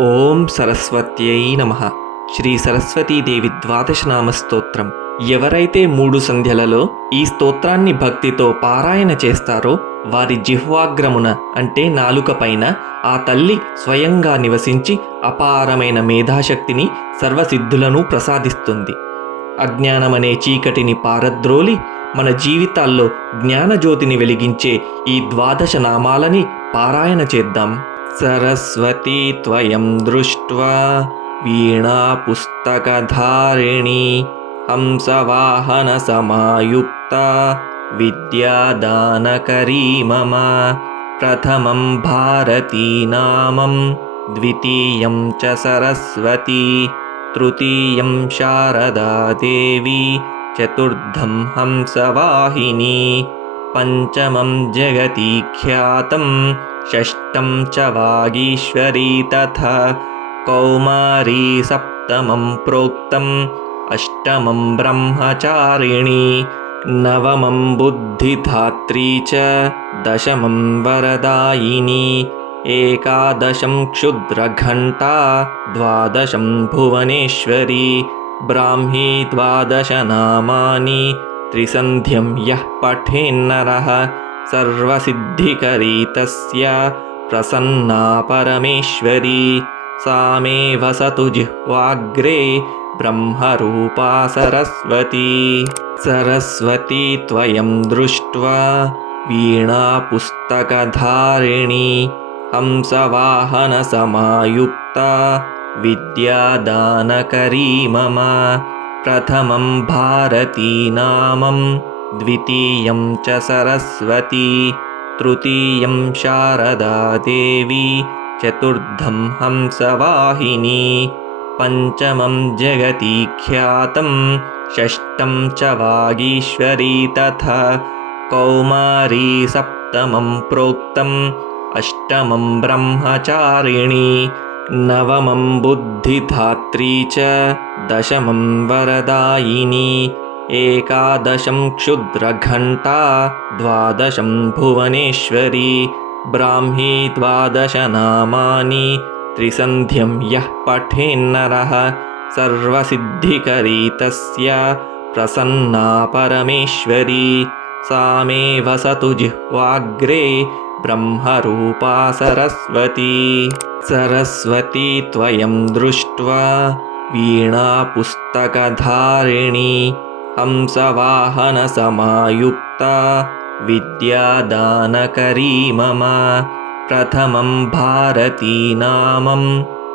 ఓం సరస్వత్యై నమః. శ్రీ సరస్వతీదేవి ద్వాదశనామ స్తోత్రం. ఎవరైతే 3 సంధ్యలలో ఈ స్తోత్రాన్ని భక్తితో పారాయణ చేస్తారో వారి జిహ్వాగ్రమున అంటే నాలుక పైన ఆ తల్లి స్వయంగా నివసించి అపారమైన మేధాశక్తిని సర్వసిద్ధులను ప్రసాదిస్తుంది. అజ్ఞానమనే చీకటిని పారద్రోలి మన జీవితాల్లో జ్ఞానజ్యోతిని వెలిగించే ఈ ద్వాదశ నామాలని పారాయణ చేద్దాం. సరస్వతీ త్వయం దృష్ట్వా వీణా పుస్తకధారిణి హంసవాహన సమాయుక్త విద్యాదానకరీ మమ. ప్రథమం భారతీ నామం ద్వితీయం చ సరస్వతీ తృతీయం శారదా దేవి చతుర్థం హంసవాహిని పంచమం జగతి ఖ్యాతం షష్టం చ వాగీశ్వరీ తథా కౌమారీ సప్తమం ప్రోక్తం అష్టమం బ్రహ్మచారిణి నవమం బుద్ధిధాత్రీ చ దశమం వరదాయిని ఏకాదశం క్షుద్రఘంటా ద్వాదశం భువనేశ్వరీ బ్రాహ్మీ ద్వాదశ నామాని త్రిసంధ్యం యః పఠేన్నరః సర్వసిద్ధికరీ తస్య ప్రసన్నా పరమేశ్వరీ. సా మే వసతు జిహ్వాగ్రే బ్రహ్మరూపా సరస్వతీ. సరస్వతీ త్వయం దృష్ట్వా వీణా పుస్తకధారిణి హంసవాహన సమాయుక్త విద్యాదానకరీ మమ. ప్రథమం భారతీ నామం ద్వితీయం చ సరస్వతీ తృతీయం శారదా దేవి చతుర్థం హంసవాహిని పంచమం జగతి ఖ్యాతం షష్టం చ వాగీశ్వరీ తథా కౌమారీ సప్తమం ప్రోక్తం అష్టమం బ్రహ్మచారిణి నవమం బుద్ధిధాత్రీ చ దశమం వరదాయిని ఏకాదశం క్షుద్రఘంటా ద్వాదశం భువనేశ్వరీ బ్రాహ్మీ ద్వాదశ నామాని త్రిసంధ్యం యః పఠేన్నరః సర్వసిద్ధికరీ తస్య ప్రసన్నా పరమేశ్వరీ. సా మే వసతు జిహ్వాగ్రే బ్రహ్మరూపా సరస్వతీ. సరస్వతీ త్వయం దృష్ట్వా వీణా పుస్తకధారిణి హంసవాహన సమాయుక్త విద్యాదానకరీ మమ. ప్రథమం భారతీ నామం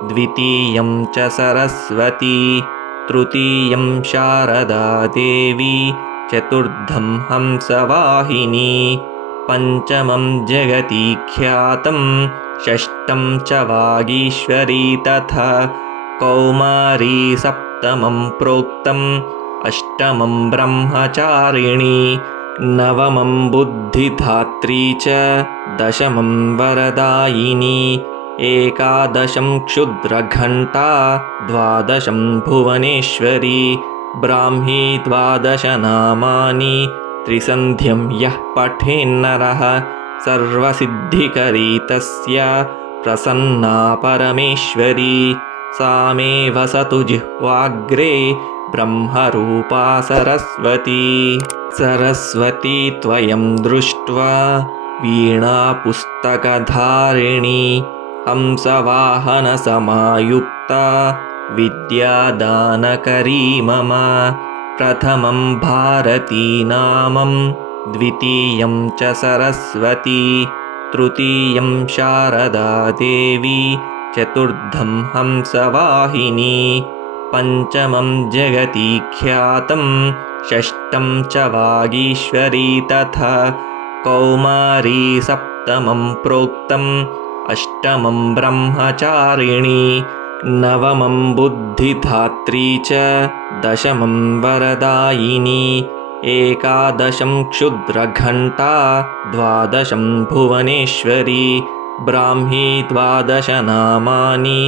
ద్వితీయం చ సరస్వతీ తృతీయం శారదా దేవి చతుర్థం హంసవాహిని పంచమం జగతి ఖ్యాతం షష్టం చ వాగీశ్వరీ తథా కౌమారీ సప్తమం ప్రోక్తం అష్టమం బ్రహ్మచారిణి నవమం బుద్ధిధాత్రీ చ దశమం వరదాయిని ఏకాదశం క్షుద్రఘంటా ద్వాదశం భువనేశ్వరీ బ్రాహ్మీ ద్వాదశ నామాని త్రిసంధ్యం యః పఠేన్నరః సర్వసిద్ధికరీ తస్య ప్రసన్నా పరమేశ్వరీ. సా మే వసతు జిహ్వాగ్రే బ్రహ్మరూపా సరస్వతీ. సరస్వతీ త్వయం దృష్ట్వా వీణా పుస్తకధారిణి హంసవాహన సమాయుక్త విద్యాదానకరీ మమ. ప్రథమం భారతీ నామం ద్వితీయం చ సరస్వతీ తృతీయం శారదా దేవి చతుర్థం హంసవాహిని పంచమం జగతి ఖ్యాతం షష్టం చ వాగీశ్వరీ తథా కౌమారీ సప్తమం ప్రోక్తం అష్టమం బ్రహ్మచారిణి నవమం బుద్ధిధాత్రీ చ దశమం వరదాయిని ఏకాదశం క్షుద్రఘంటా ద్వాదశం భువనేశ్వరీ బ్రాహ్మీ ద్వాదశ నామాని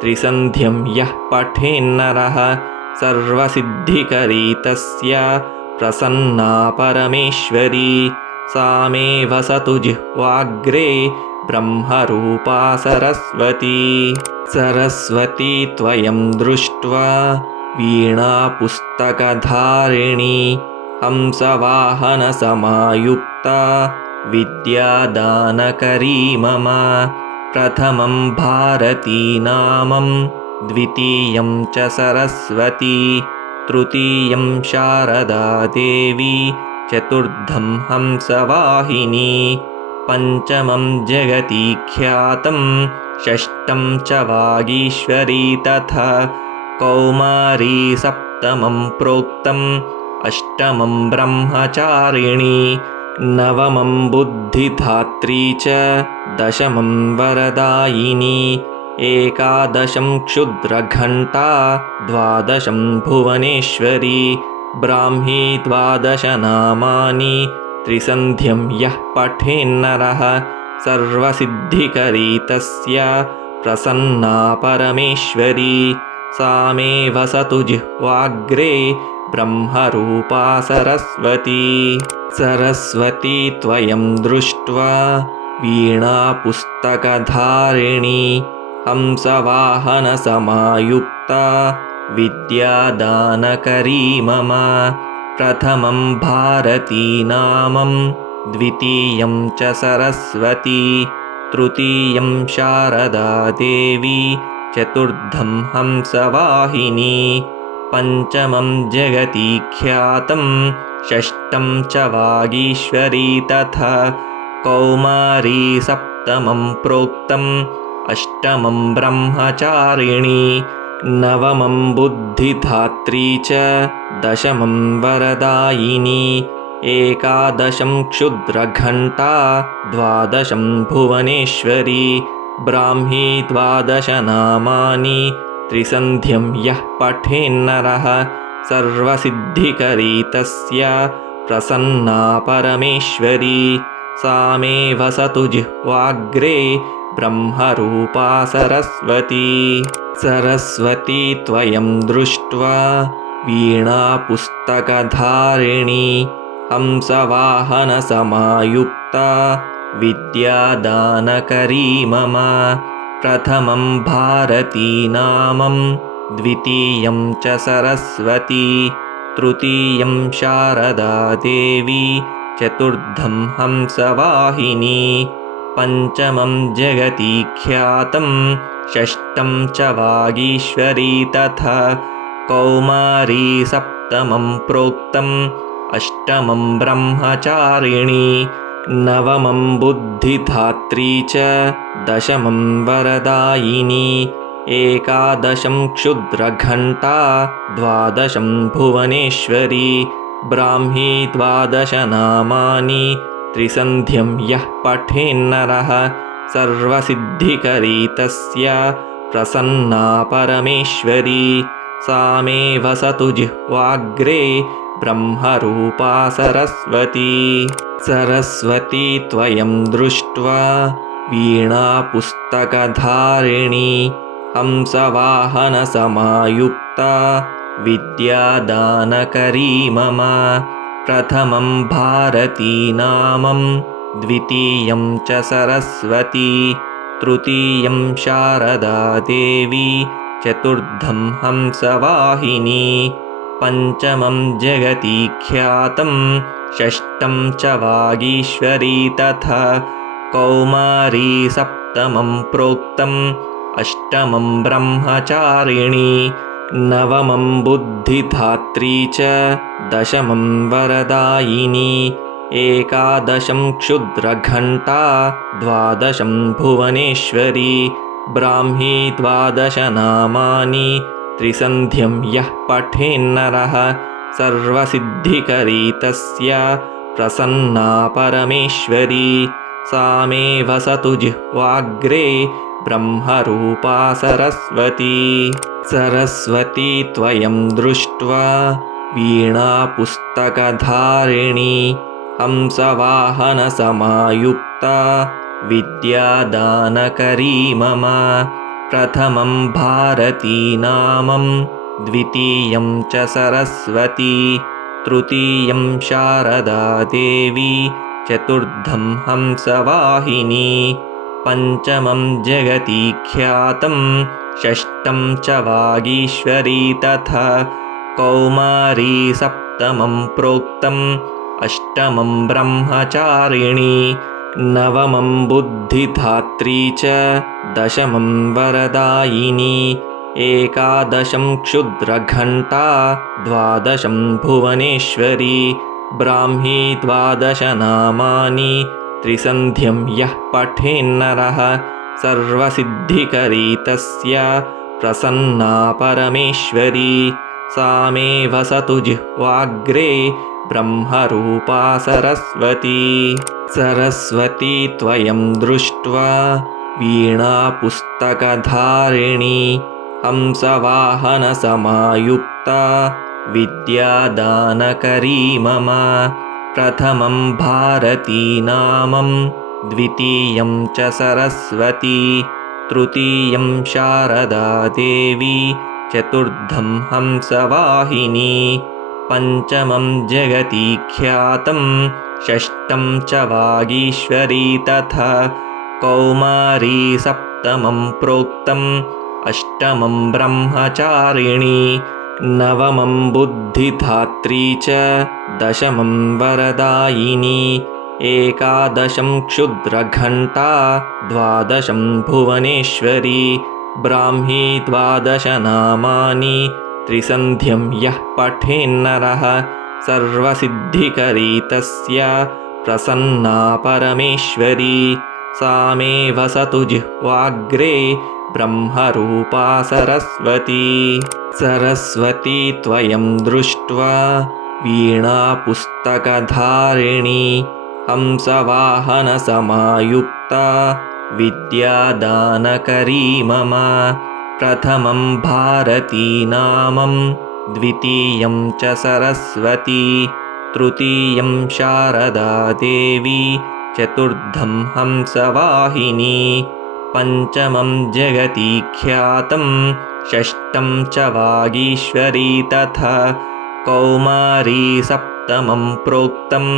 త్రిసంధ్యం యః పఠేన్నరః సర్వసిద్ధికరీ తస్య ప్రసన్నా పరమేశ్వరీ. सा मे वसतु जिह्वाग्रे ब्रह्मरूपा सरस्वती। सरस्वती त्वयं दृष्ट्वा वीणापुस्तकधारिणी हंसवाहनसमायुक्ता विद्यादानकरी मम। प्रथमं भारती नामं द्वितीयं च सरस्वती तृतीयं शारदा देवी चतुर्थं हंसवाहिनी पञ्चमं जगति ख्यातं षष्ठं च वागीश्वरी तथा कौमारी सप्तमं प्रोक्तम् अष्टमं ब्रह्मचारिणी नवमं बुद्धिधात्री च दशमं वरदायिनी एकादशं क्षुद्रघण्टा द्वादशं भुवनेश्वरी ब्राह्मी द्वादशनामानि त्रिसन्ध्यं यः पठेन्नरः सर्वसिद्धिकरी तस्य प्रसन्ना परमेश्वरी सा मे वसतु जिह्वाग्रे ब्रह्मरूपा सरस्वती। सरस्वती त्वयं दृष्ट्वा वीणापुस्तकधारिणी हंसवाहनसमायुक्ता विद्यादानकरी मम। प्रथमं भारती नामं द्वितीयं च सरस्वती तृतीयं शारदा देवी चतुर्थं हंसवाहिनी पञ्चमं जगति ख्यातं षष्ठं च वागीश्वरी तथा कौमारी सप्तमं प्रोक्तम् अष्टमं ब्रह्मचारिणी नवमं बुद्धिधात्री च दशमं वरदायिनी एकादशं क्षुद्रघण्टा द्वादशं भुवनेश्वरी ब्राह्मी द्वादशनामानि त्रिसन्ध्यं यः पठेन्नरः सर्वसिद्धिकरी तस्य प्रसन्ना परमेश्वरी सा मे वसतु जिह्वाग्रे ब्रह्मरूपा सरस्वती। सरस्वती त्वयं दृष्ट्वा वीणापुस्तकधारिणी हंसवाहनसमायुक्ता विद्यादानकरी मम। प्रथमं भारती नामं द्वितीयं च सरस्वती तृतीयं शारदा देवी चतुर्थं हंसवाहिनी पञ्चमं जगति ख्यातं षष्ठं च वागीश्वरी तथा कौमारी सप्तमं प्रोक्तम् अष्टमं ब्रह्मचारिणी नवमं बुद्धिधात्री च दशमं वरदायिनी एकादशं क्षुद्रघण्टा द्वादशं भुवनेश्वरी ब्राह्मी द्वादशनामानि त्रिसन्ध्यं यः पठेन्नरः सर्वसिद्धिकरी तस्य प्रसन्ना परमेश्वरी सा मे वसतु जिह्वाग्रे ब्रह्मरूपा सरस्वती। सरस्वती त्वयं दृष्ट्वा वीणापुस्तकधारिणी हंसवाहनसमायुक्ता विद्यादानकरी मम। प्रथमं भारती नामं द्वितीयं च सरस्वती तृतीयं शारदा देवी चतुर्थं हंसवाहिनी पञ्चमं जगति ख्यातं षष्ठं च वागीश्वरी तथा कौमारी सप्तमं प्रोक्तम् अष्टमं ब्रह्मचारिणी नवमं बुद्धिधात्री च दशमं वरदायिनी एकादशं क्षुद्रघण्टा द्वादशं भुवनेश्वरी ब्राह्मी द्वादशनामानि त्रिसन्ध्यं यः पठेन्नरः सर्वसिद्धिकरी तस्य प्रसन्ना परमेश्वरी सा मे वसतु जिह्वाग्रे ब्रह्मरूपा सरस्वती। सरस्वती त्वयं दृष्ट्वा वीणापुस्तकधारिणी हंसवाहनसमायुक्ता विद्यादानकरी मम। प्रथमं भारती नामं द्वितीयं च सरस्वती तृतीयं शारदा देवी चतुर्थं हंसवाहिनी पञ्चमं जगति ख्यातं षष्ठं च वागीश्वरी तथा कौमारी सप्तमं प्रोक्तम् अष्टमं ब्रह्मचारिणी नवमं बुद्धिधात्री च दशमं वरदायिनी एकादशं क्षुद्रघण्टा द्वादशं भुवनेश्वरी ब्राह्मी द्वादशनामानि त्रिसन्ध्यं यः पठेन्नरः सर्वसिद्धिकरी तस्य प्रसन्ना परमेश्वरी सा मे वसतु जिह्वाग्रे ब्रह्मरूपा सरस्वती सरस्वती त्वयं दृष्ट्वा वीणापुस्तकधारिणी हंसवाहनसमायुक्ता विद्यादानकरी मम प्रथमं भारती नामं द्वितीयं च सरस्वती तृतीयं शारदा देवी चतुर्थं हंसवाहिनी पञ्चमं जगति ख्यातं षष्ठं च वागीश्वरी तथा कौमारी सप्तमं प्रोक्तम् अष्टमं ब्रह्मचारिणी नवमं बुद्धिधात्री च दशमं वरदायिनी एकादशं क्षुद्रघण्टा द्वादशं भुवनेश्वरी ब्राह्मी द्वादशनामानि त्रिसन्ध्यं यः पठेन्नरः सर्वसिद्धिकरी तस्य प्रसन्ना परमेश्वरी सा मे वसतु जिह्वाग्रे ब्रह्मरूपा सरस्वती सरस्वती त्वयं दृष्ट्वा वीणापुस्तकधारिणी हंसवाहनसमायुक्ता विद्यादानकरी मम प्रथमं भारती नामं द्वितीयं च सरस्वती तृतीयं शारदा देवी चतुर्थं हंसवाहिनी पञ्चमं जगति ख्यातं षष्ठं च वागीश्वरी तथा कौमारी सप्तमं प्रोक्तम्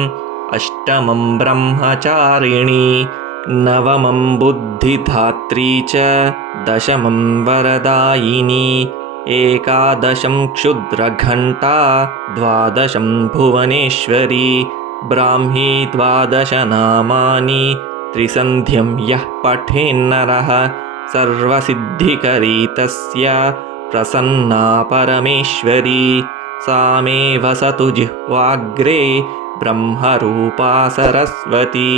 अष्टमं ब्रह्मचारिणी नवमं बुद्धिधात्री च दशमं वरदायिनी एकादशं क्षुद्रघण्टा द्वादशं भुवनेश्वरी ब्राह्मी द्वादशनामानि त्रिसन्ध्यं यः पठेन्नरः सर्वसिद्धिकरी तस्य प्रसन्ना परमेश्वरी सा मे वसतु जिह्वाग्रे ब्रह्मरूपा सरस्वती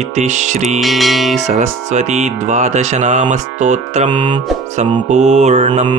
इति श्री सरस्वती द्वादशनामस्तोत्रं सम्पूर्णम्।